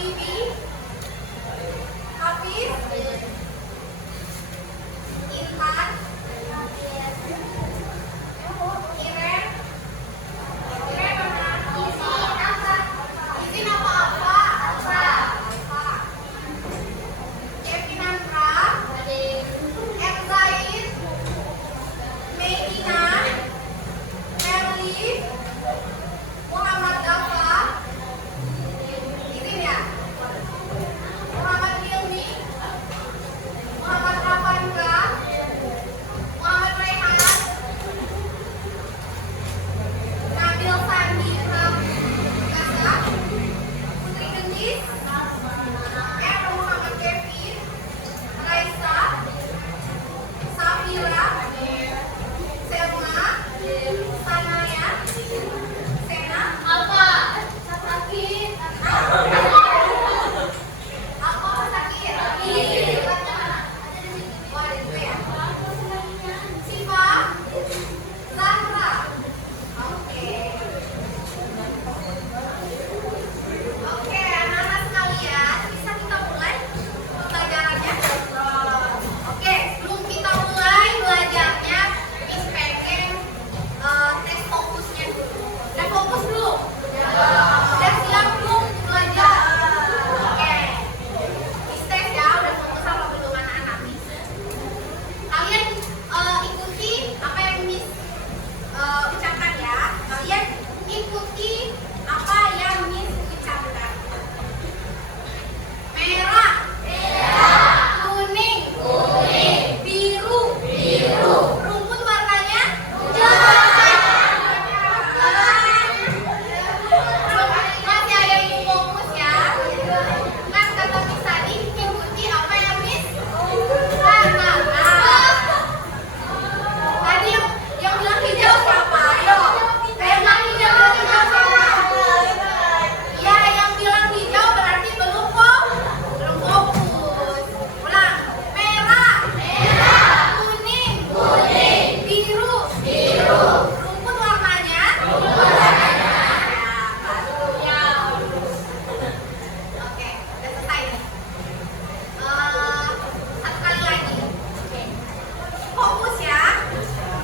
Habibi, Hafiz, Intan, Iren, Iren mana? Izin apa? Alfa. Kevin Andra, Erzain, Medina, Merli, Muhammad Dafa, izin ya, Muhammad Hilmi, Muhammad Rafanka, Muhammad Rehan, Nabil Sandi Gaza, Putri Gendis, Muhammad Kevin, Raisa, Safira, Selma, Sanaya, Sena, Alfa, sakit. Apa sakit? Oh, itu ya. Siva, Zahra. Oke. Oke, anak-anak sekalian, bisa kita mulai pembelajarannya? Oke, sebelum kita mulai belajarnya, Miss pengen tes fokusnya dulu. Udah fokus belum? Udah siap belum belajar? Oke. Miss tes ya, udah fokus apa belum anak-anak? Kalian ikuti apa yang Miss ucapkan ya. Kalian ikuti apa yang Miss ucapkan. Merah, kuning, biru, rumput warnanya masih ada yang fokus ya. Kan kata Miss tadi ikuti apa yang Miss katakan. Tadi yang bilang hijau siapa? Ayo. Yang bilang hijau siapa? Ya, yang bilang hijau berarti belum fokus. Ulang. Merah, kuning, biru, rumput warnanya ya. Oke, udah selesai nih. Satu kali lagi. Fokus ya.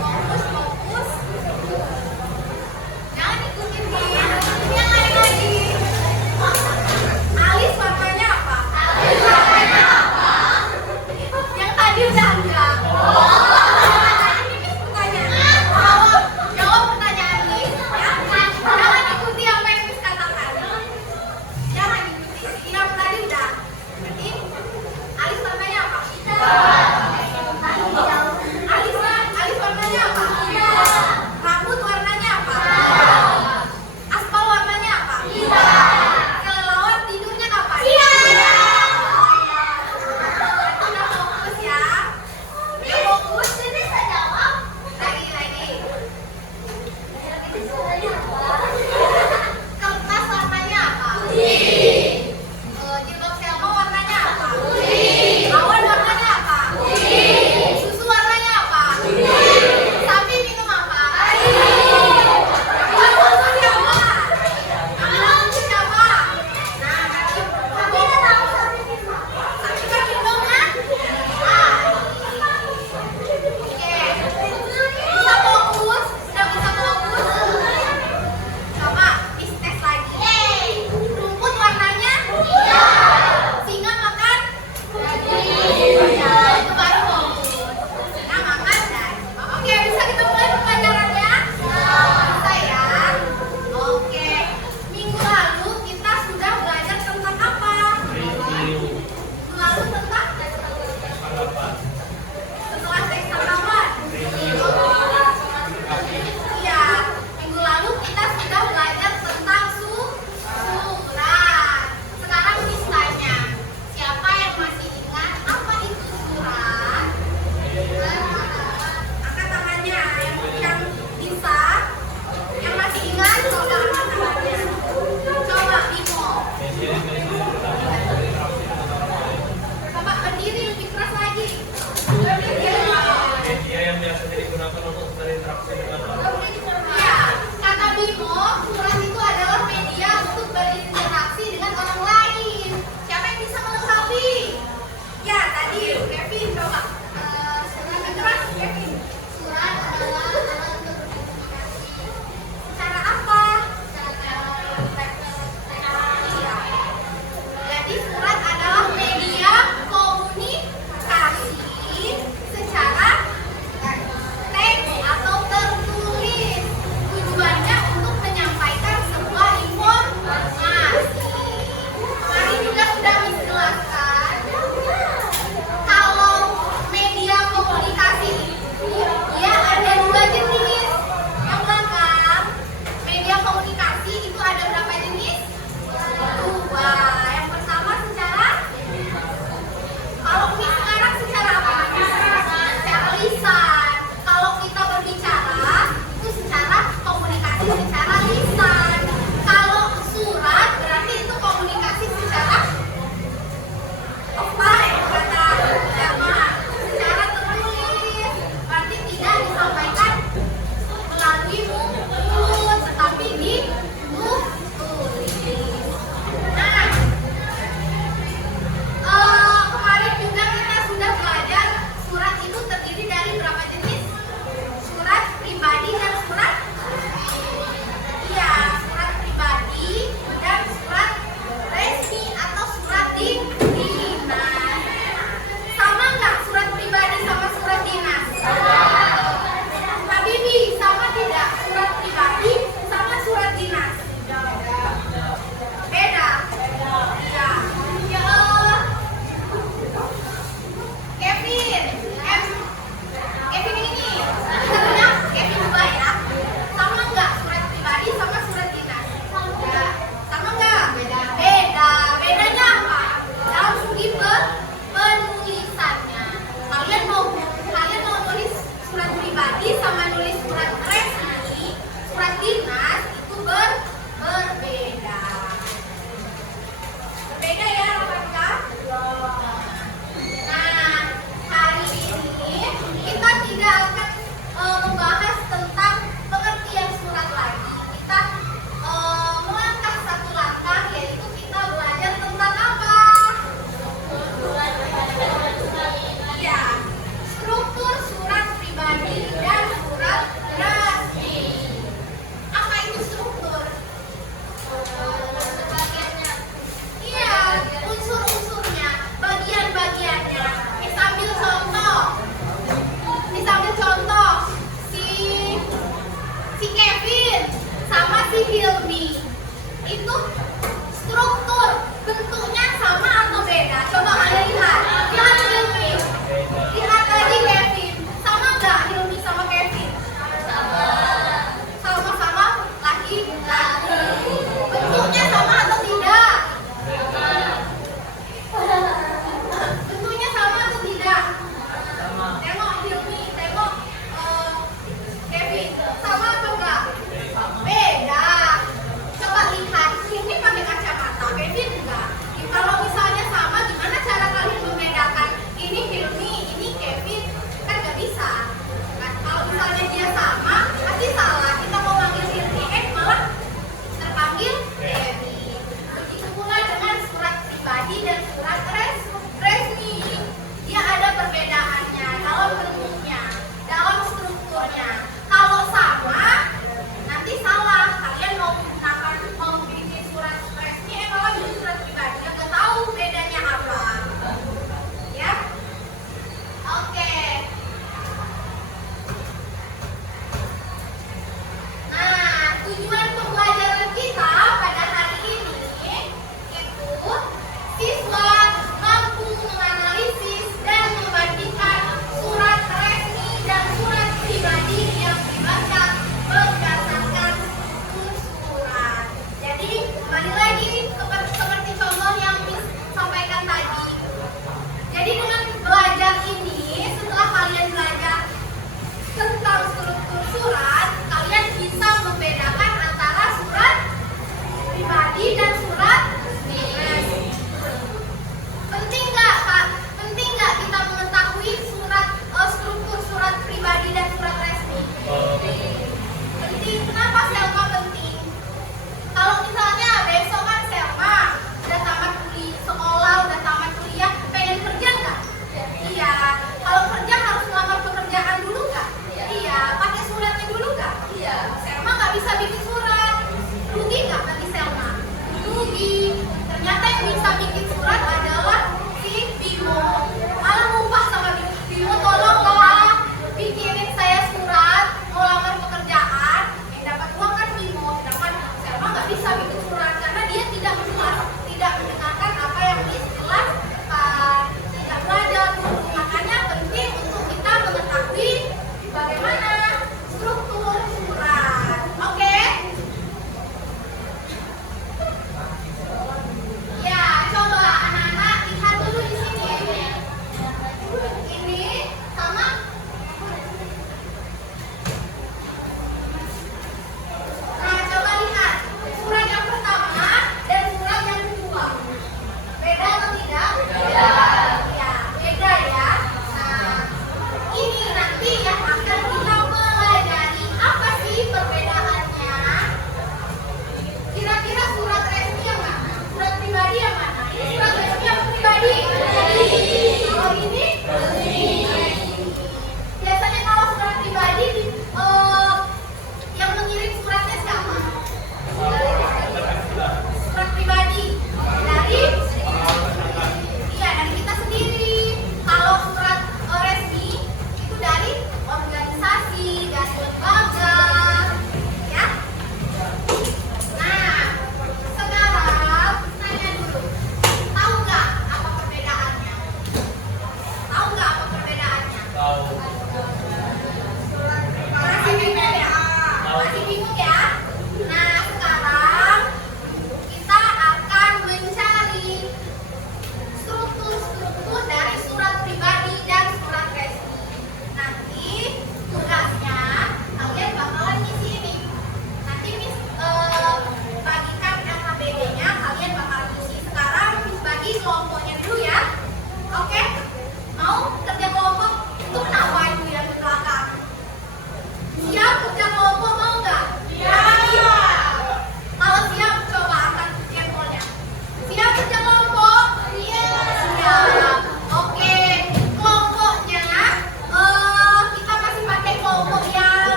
Fokus. Jangan ikutin nih. Yang lain lagi. Alis warnanya apa? Yang tadi udah enggak. Ini Miss pertanyaan. Jawab pertanyaan Miss ya. Jangan ikuti apa yang Miss katakan. Jangan ikuti. Yang tadi udah. Berarti alis warnanya apa? Alis warnanya apa? Rambut warnanya apa? Aspal warnanya apa? Kelelawar tidurnya kapan? Udah fokus ya. Udah fokus. Lagi. Kertas warnanya apa? Jilbab Selma warnanya apa? Awan warnanya apa? Susu warnanya apa? Sapi minum apa? Susu siapa? Susu siapa? Nah, sapi kan minum kan? Oke. Bisa fokus? Sudah bisa fokus? Coba Miss tes lagi. Rumput warnanya? Singa makan? Itu baru fokus. Singa makan dan oke, bisa kita mulai pembelajarannya? Bisa ya? Oke. Minggu lalu kita sudah belajar tentang apa? Minggu lalu tentang setelah teks halaman. Iya, minggu lalu kita sudah belajar tentang surat. Sekarang Miss tanya, siapa yang masih ingat apa itu surat? Angkat tangannya, yang bisa, yang masih ingat, coba angkat tangannya. Coba Bimo. Coba berdiri lebih keras lagi. Berdiri. Media yang biasa digunakan untuk berinteraksi dengan orang. Ya, kata Bimo, surat itu adalah media untuk berinteraksi dengan orang lain.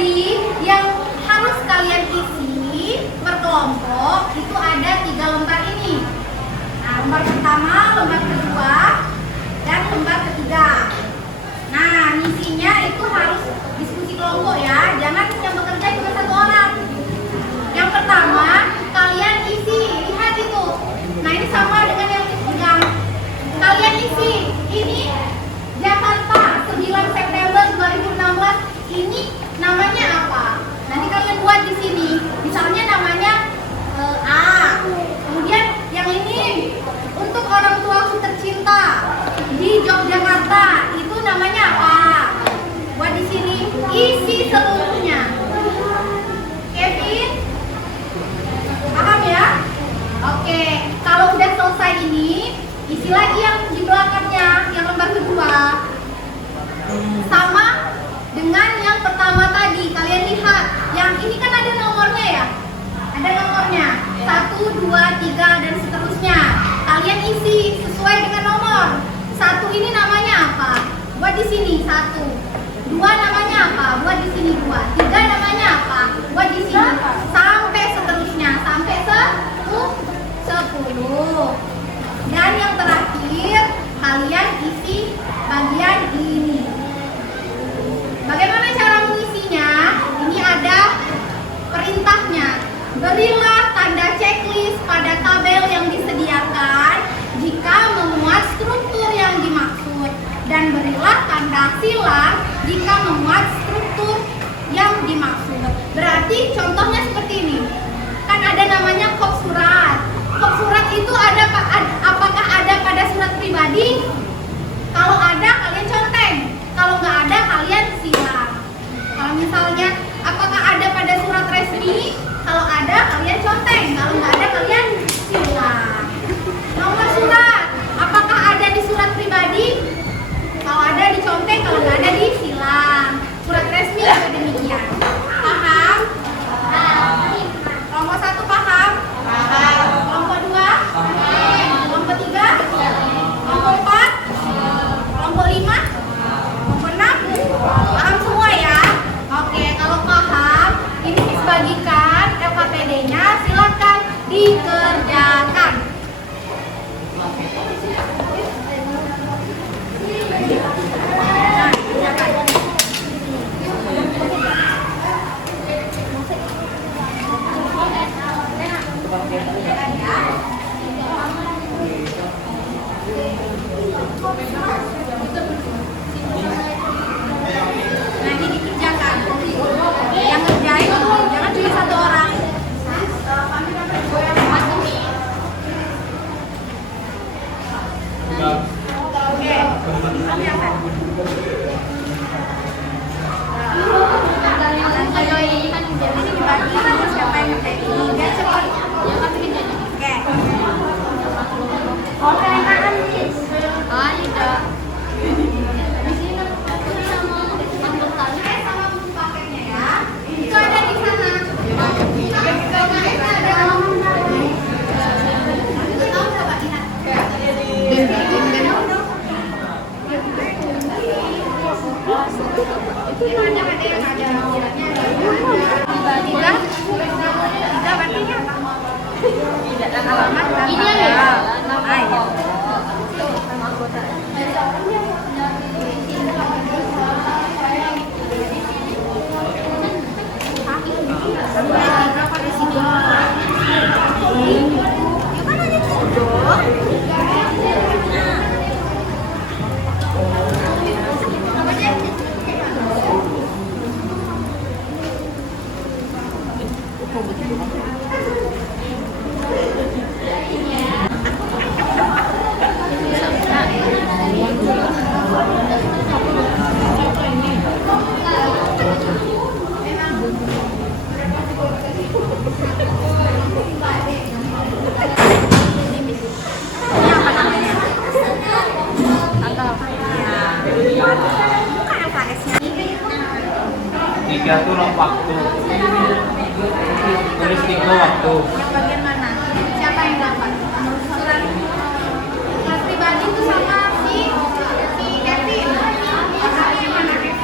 Jadi yang harus kalian isi per kelompok itu ada 3 lembar ini. Nah, lembar pertama, lembar kedua, dan lembar ketiga. Nah, misinya itu harus diskusi kelompok ya, jangan yang bekerja cuma 1 orang. Yang pertama, kalian isi, lihat itu. Nah, ini sama dengan yang dipegang. Kalian isi, ini Jakarta 9 September 2016. Ini namanya apa? Nanti kalian buat di sini. Misalnya namanya A. Kemudian yang ini untuk orang tuaku tercinta di Yogyakarta, itu namanya apa? Buat di sini, isi seluruhnya. Kevin, paham ya? Oke, kalau udah selesai ini, isi lagi yang di belakangnya, yang lembar kedua. Sama dengan yang pertama tadi, kalian lihat, yang ini kan ada nomornya ya? Ada nomornya, 1, 2, 3, dan seterusnya. Kalian isi sesuai dengan nomor. 1 ini namanya apa? Buat di sini 1. 2 namanya apa? Buat di sini 2. 3 namanya apa? Buat di sini. Sampai seterusnya, sampai 10. Dan yang terakhir, kalian isi bagian ini. Bagaimana cara mengisinya? Ini ada perintahnya. Berilah tanda checklist pada tabel yang disediakan jika memuat struktur yang dimaksud, dan berilah tanda silang jika memuat struktur yang dimaksud. Berarti contohnya seperti ini. Kan ada namanya kop surat. Kop surat itu ada, apakah ada pada surat pribadi? Kalau ada, kalian conteng. Kalau nggak ada, kalian silang. Kalau misalnya, apakah ada pada surat resmi? Kalau ada, kalian conteng. Kalau nggak ada, kalian silang. Nomor surat, apakah ada di surat pribadi? Kalau ada, diconteng. Kalau nggak ada, disilang. Surat resmi juga demikian. Paham? Kelompok 1 paham? Paham. Kelompok 2? Kelompok 3? Kelompok 4? Kelompok 5? Kelompok 6? Paham semua ya? Oke, kalau paham, ini dibagikan LKPD-nya, silakan dikerjakan. Nah, kerjakan. Nah, ini dikerjakan. Yang ngerjain jangan cuma 1 orang. Oke. Ini dibagi siapa yang ngerjain ini biar cepat. Oke. Oke, kan Miss. Ah, iya. Di sini sama buku paketnya ya. Itu ada di sana. Ini ya. Tiga tuh waktu. Tulis 3 waktu. Yang bagian mana? Siapa yang dapat? Surat pribadi itu sama si Kevin. Yang mana Kevin?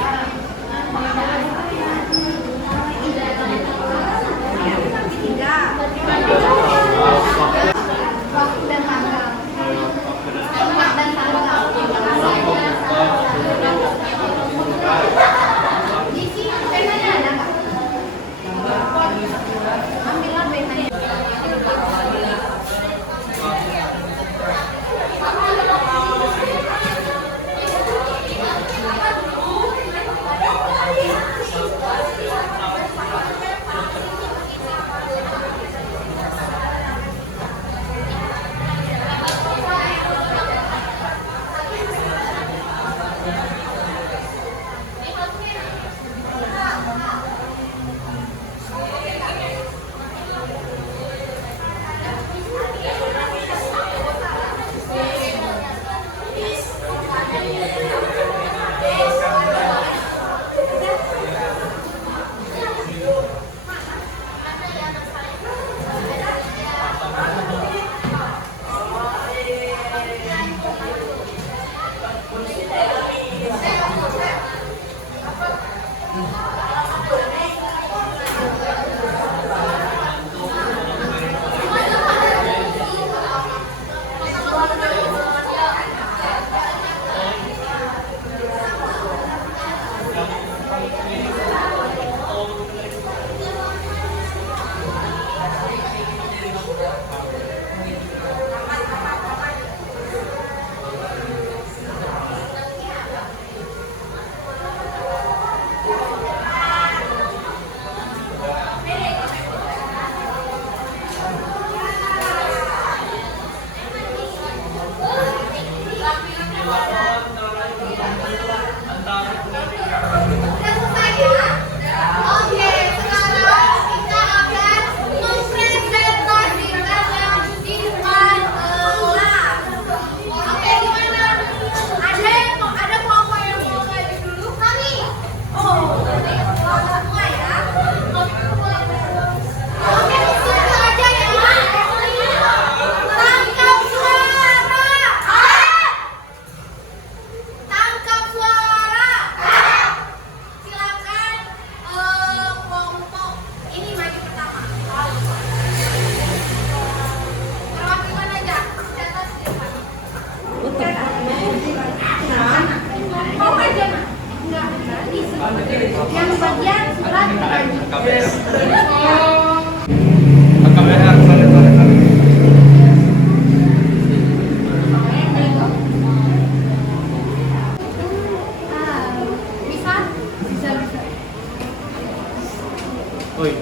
Udah selesai ya? Oke, sekarang kita akan mempresentasikan yang di depan kelas. Oke, gimana? Ada kelompok yang mau maju dulu? Kami. Oh, semua ya. Oke, langsung aja ya. Tangkap suara. Tangkap suara. Silakan kelompok ini maju pertama. Perwakilan aja. Catat di depan. Mau aja nak? Enggak. Yang bagian surat berbagi. Bisa? Bisa. Oi.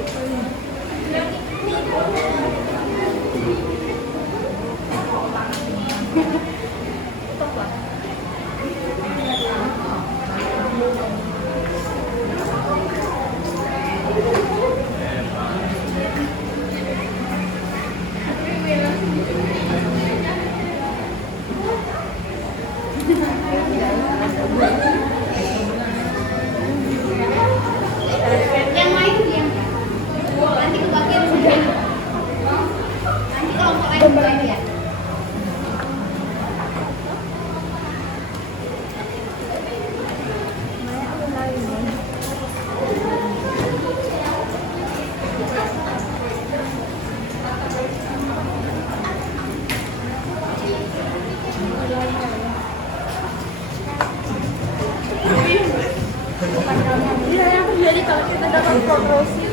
Yang lain diam. Nanti kebagian sudah. Nanti kelompok lain kebagian. Iya, yang terjadi kalau kita dapat promosi.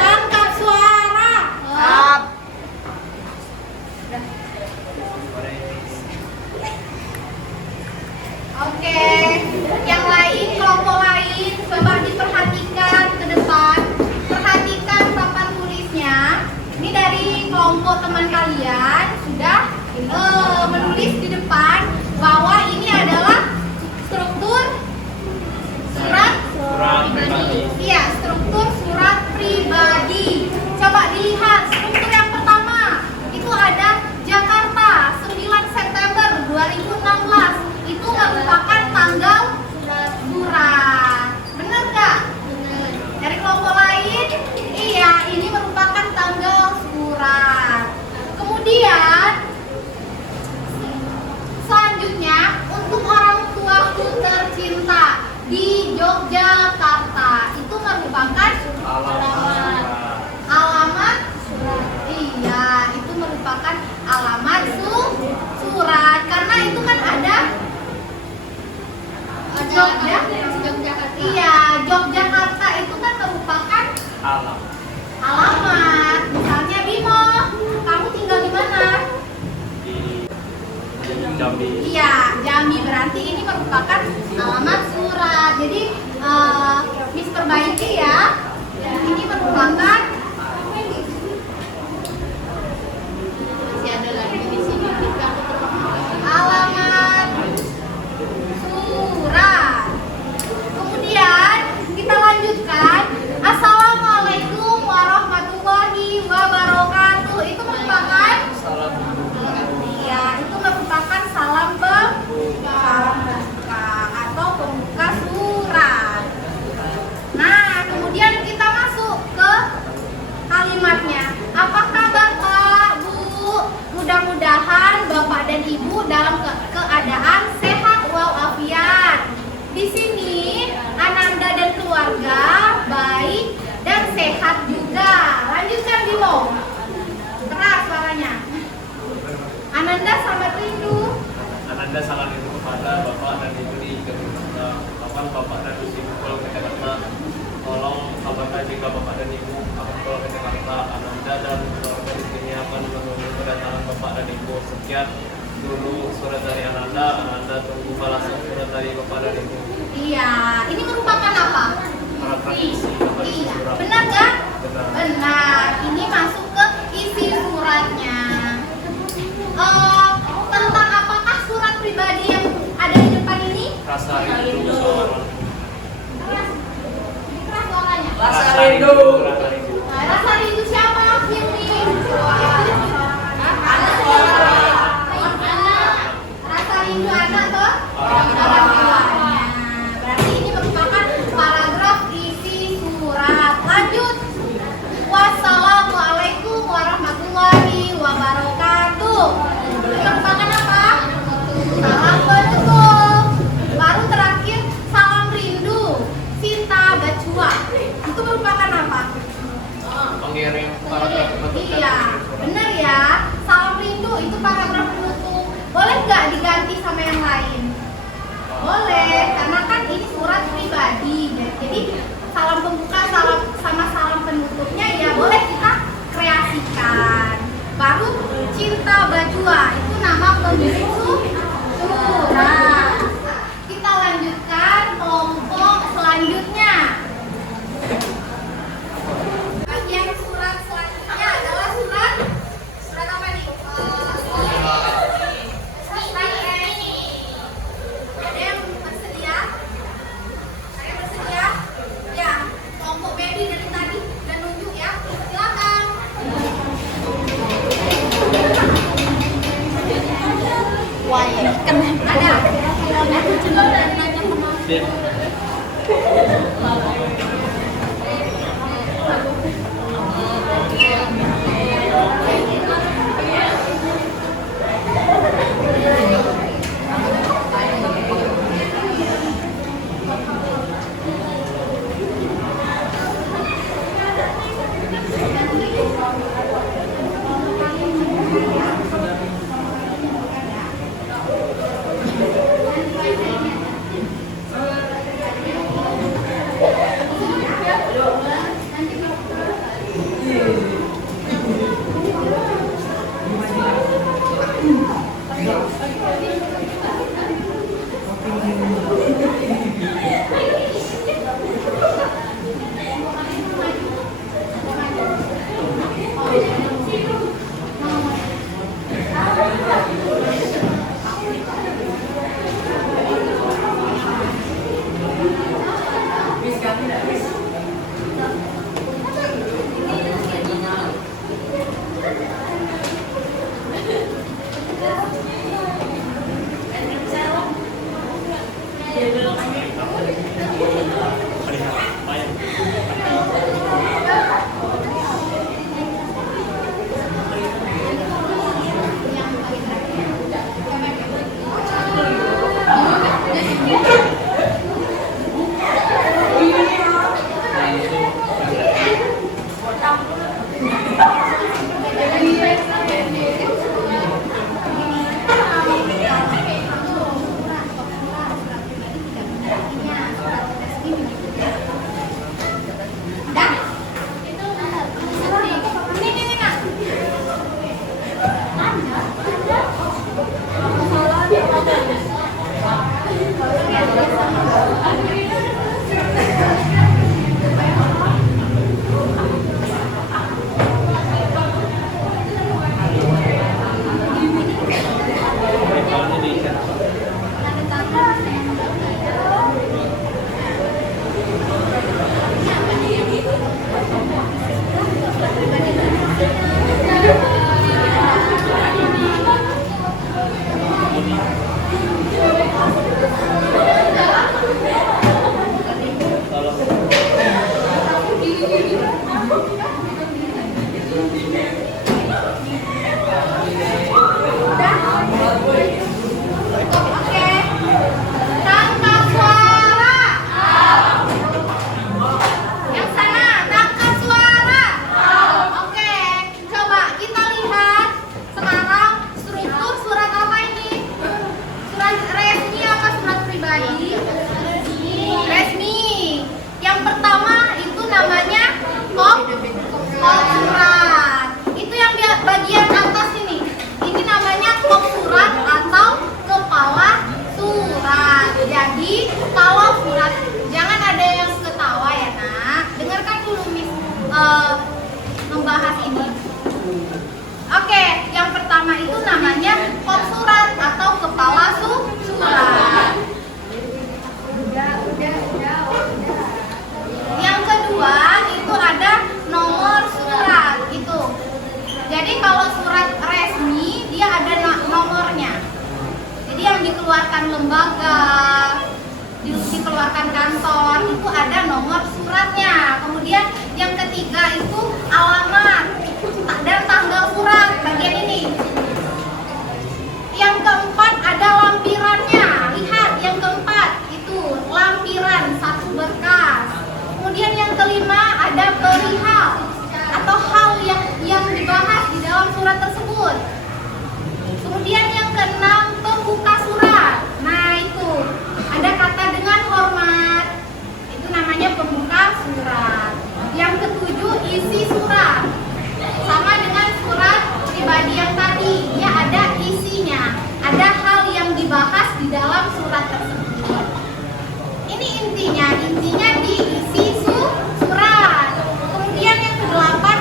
Tangkap suara. Oke, yang lain, kelompok lain, coba diperhatikan ke depan. Perhatikan papan tulisnya. Ini dari kelompok teman kalian sudah menulis di depan bahwa ini adalah struktur surat pribadi. Iya, struktur surat pribadi. Coba dilihat struktur yang pertama. Itu ada Jakarta 9 September 2016. Itu merupakan tanggal surat. Benar nggak? Benar. Dari kelompok lain? Iya, ini merupakan tanggal surat. Kemudian selanjutnya untuk orang tuaku tercinta di Yogyakarta itu merupakan alamat surat. Iya, itu merupakan alamat surat karena itu kan ada Yogyakarta. Iya, Yogyakarta itu kan merupakan alamat. Misalnya Bimo, kamu tinggal di mana? Di Jambi. Iya, Jambi berarti ini merupakan alamat surat. Jadi Miss perbaiki ya. Ini merupakan masih ada lagi di sini alamat surat. Kemudian kita lanjutkan. Assalamualaikum warahmatullahi wabarakatuh. Itu merupakan dong. Keras suaranya. Ananda sangat rindu. Ananda sangat rindu kepada Bapak dan Ibu di Jakarta. Kapan Bapak dan Ibu pulang ke Jakarta? Tolong kabarkan jika Bapak dan Ibu akan pulang ke Jakarta. Ananda dan keluarga di sini akan menunggu kedatangan Bapak dan Ibu. Sekian dulu surat dari Ananda. Ananda tunggu balasan surat dari Bapak dan Ibu. Iya, ini merupakan apa? Harapkan isi apa isi Iya, surat. benar kan? Benar. Benar. Ini masuk ke isi suratnya. Tentang apakah surat pribadi yang ada di depan ini? Rasa rindu seorang. Keras suaranya. Rasa rindu. Rasa rindu siapa? Firly. Rasa rindu anak toh? Orang tuanya. Berarti ini merupakan paragraf isi surat. Lanjut. Wassalamualaikum warahmatullahi wabarakatuh. Itu merupakan apa? Salam penutup. Baru terakhir salam rindu. Sinta Bacua. Itu merupakan apa? Pengirim paragraf penutup. Iya, benar ya. Salam rindu itu paragraf penutup. Boleh nggak diganti sama yang lain? Boleh, karena kan ini surat pribadi. Jadi salam pembuka sama salam penutupnya ya boleh kita kreasikan. Baru Cinta Bajua itu nama pemilik surat. Kita lanjutkan kelompok selanjutnya. Bagian surat selanjutnya adalah surat apa nih? Ada yang bersedia? Ada yang bersedia? Ya, kelompok baby dari tadi udah nunjuk ya. Silakan. Wah, ini keren. Ada. Dia. lembaga, dikeluarkan kantor, itu ada nomor suratnya. Kemudian yang ketiga itu alamat dan tanggal surat, bagian ini. Yang keempat ada lampirannya. Lihat yang keempat itu lampiran satu berkas. Kemudian yang kelima ada perihal atau hal yang dibahas di dalam surat tersebut. Kemudian yang keenam pembuka surat. Nah itu ada kata dengan hormat. Itu namanya pembuka surat. Yang ketujuh isi surat. Sama dengan surat pribadi yang tadi, dia ada isinya. Ada hal yang dibahas di dalam surat tersebut. Ini intinya di isi surat. Kemudian yang kedelapan,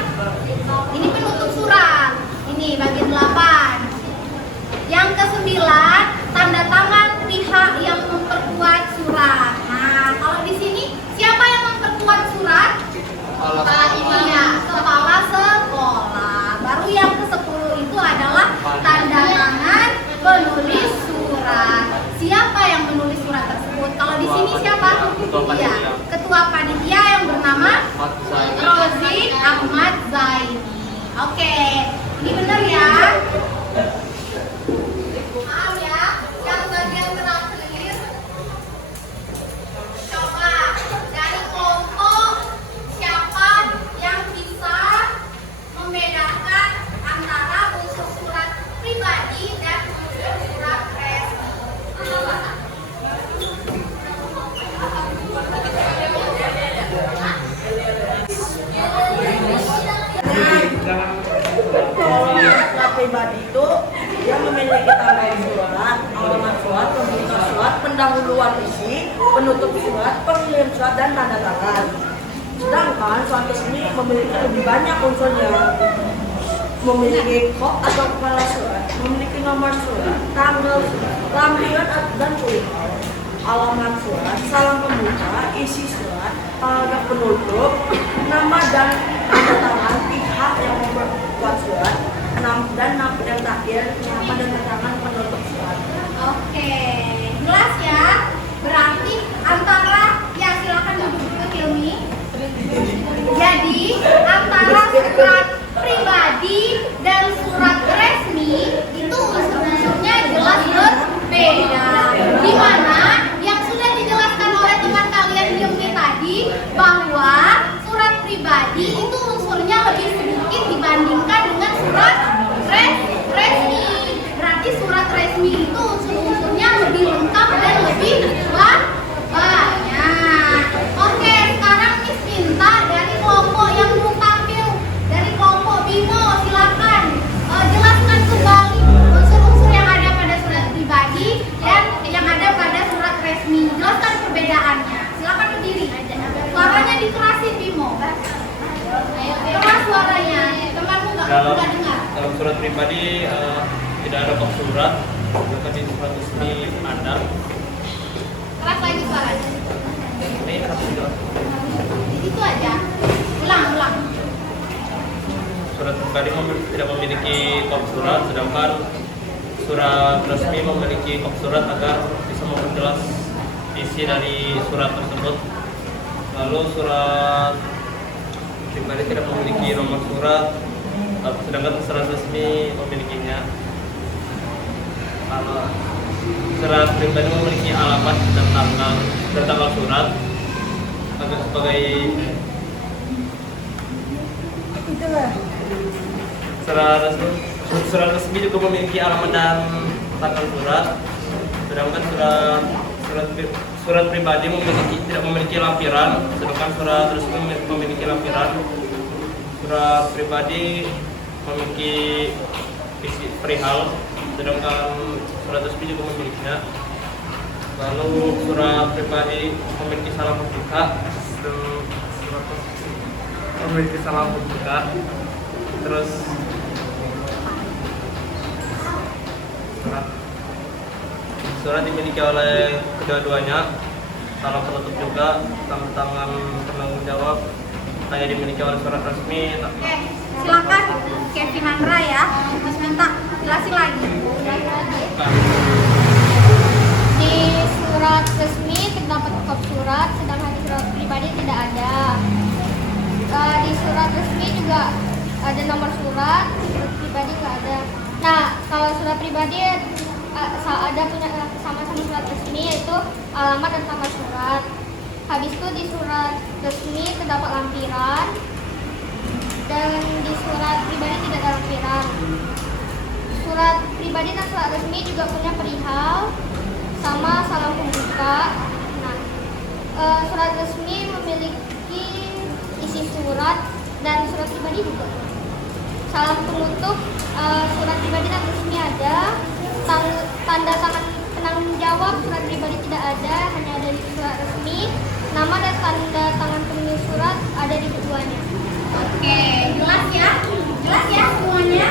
ini penutup surat. Ini bagian 8. Yang kesembilan, tanda tangan pihak yang memperkuat surat. Nah, kalau di sini siapa yang memperkuat surat? Iya, kepala sekolah. Baru yang ke-10 itu adalah tanda tangan penulis surat. Siapa yang menulis surat tersebut? Kalau di sini siapa? Iya, ketua panitia yang bernama Rozi Ahmad Zaini. Oke, ini benar ya. Maaf ya, yang bagian terakhir. Coba dari kelompok siapa yang bisa membedakan antara unsur surat pribadi dan unsur surat resmi? Surat pribadi itu dia memiliki tanggal surat, alamat surat, pembuka surat, pendahuluan isi, penutup surat, pengirim surat, dan tanda tangan. Sedangkan surat resmi memiliki lebih banyak unsurnya, memiliki kop atau kepala surat, memiliki nomor surat, tanggal surat, lampiran dan perihal, alamat surat, salam pembuka, isi surat, paragraf penutup, nama dan tanda tangan pihak yang memperkuat surat, dan yang terakhir nama dan tanda tangan penutup surat. Oke, jelas ya. Berarti antara, ya silakan duduk ke Hilmi. Jadi antara surat pribadi dan surat resmi itu unsur-unsurnya jelas berbeda. Di mana yang sudah dijelaskan oleh teman kalian Hilmi tadi bahwa surat pribadi itu unsurnya lebih sedikit dibandingkan dengan surat resmi. Berarti surat resmi itu unsur-unsurnya lebih lengkap dan lebih banyak. Oke, sekarang Miss minta dari kelompok yang belum tampil, dari kelompok Bimo, silakan jelaskan kembali unsur-unsur yang ada pada surat pribadi dan yang ada pada surat resmi. Jelaskan perbedaannya. Silakan berdiri. Suaranya dikerasin Bimo. Keras suaranya. Temanmu nggak dengar. Dalam surat pribadi tidak ada kop surat, maka di surat resmi ada. Keras lagi suaranya. Ini harus dijelaskan. Di situ aja. Ulang. Surat pribadi tidak memiliki kop surat, sedangkan surat resmi memiliki kop surat agar bisa memperjelas isi dari surat tersebut. Lalu surat pribadi tidak memiliki nomor surat, sedangkan surat resmi memilikinya. Kalau surat pribadi memiliki alamat dan tanggal surat sebagai surat resmi juga memiliki alamat dan tanggal surat, sedangkan surat pribadi tidak memiliki lampiran, sedangkan surat resmi memiliki lampiran. Surat pribadi memiliki isi perihal, sedangkan surat resmi juga memilikinya. Lalu surat pribadi memiliki salam pembuka, terus surat dimiliki oleh kedua-duanya, salam penutup juga, tanda tangan penanggung jawab hanya dimiliki oleh surat resmi. Oke, silakan Kevin Andra ya. Mas minta jelasin lagi. Di juga ada nomor surat pribadi nggak ada. Nah, kalau surat pribadi ada punya sama-sama surat resmi, yaitu alamat dan tanggal surat. Habis itu di surat resmi terdapat lampiran, dan di surat pribadi tidak ada lampiran. Surat pribadi dan surat resmi juga punya perihal sama salam pembuka. Nah, surat resmi memiliki isi surat dan surat pribadi juga. Salam penutup surat pribadi dan resmi ada. Tanda tangan penanggung jawab surat pribadi tidak ada, hanya ada di surat resmi. Nama dan tanda tangan pemilik surat ada di keduanya. Oke, jelas ya? Jelas ya semuanya?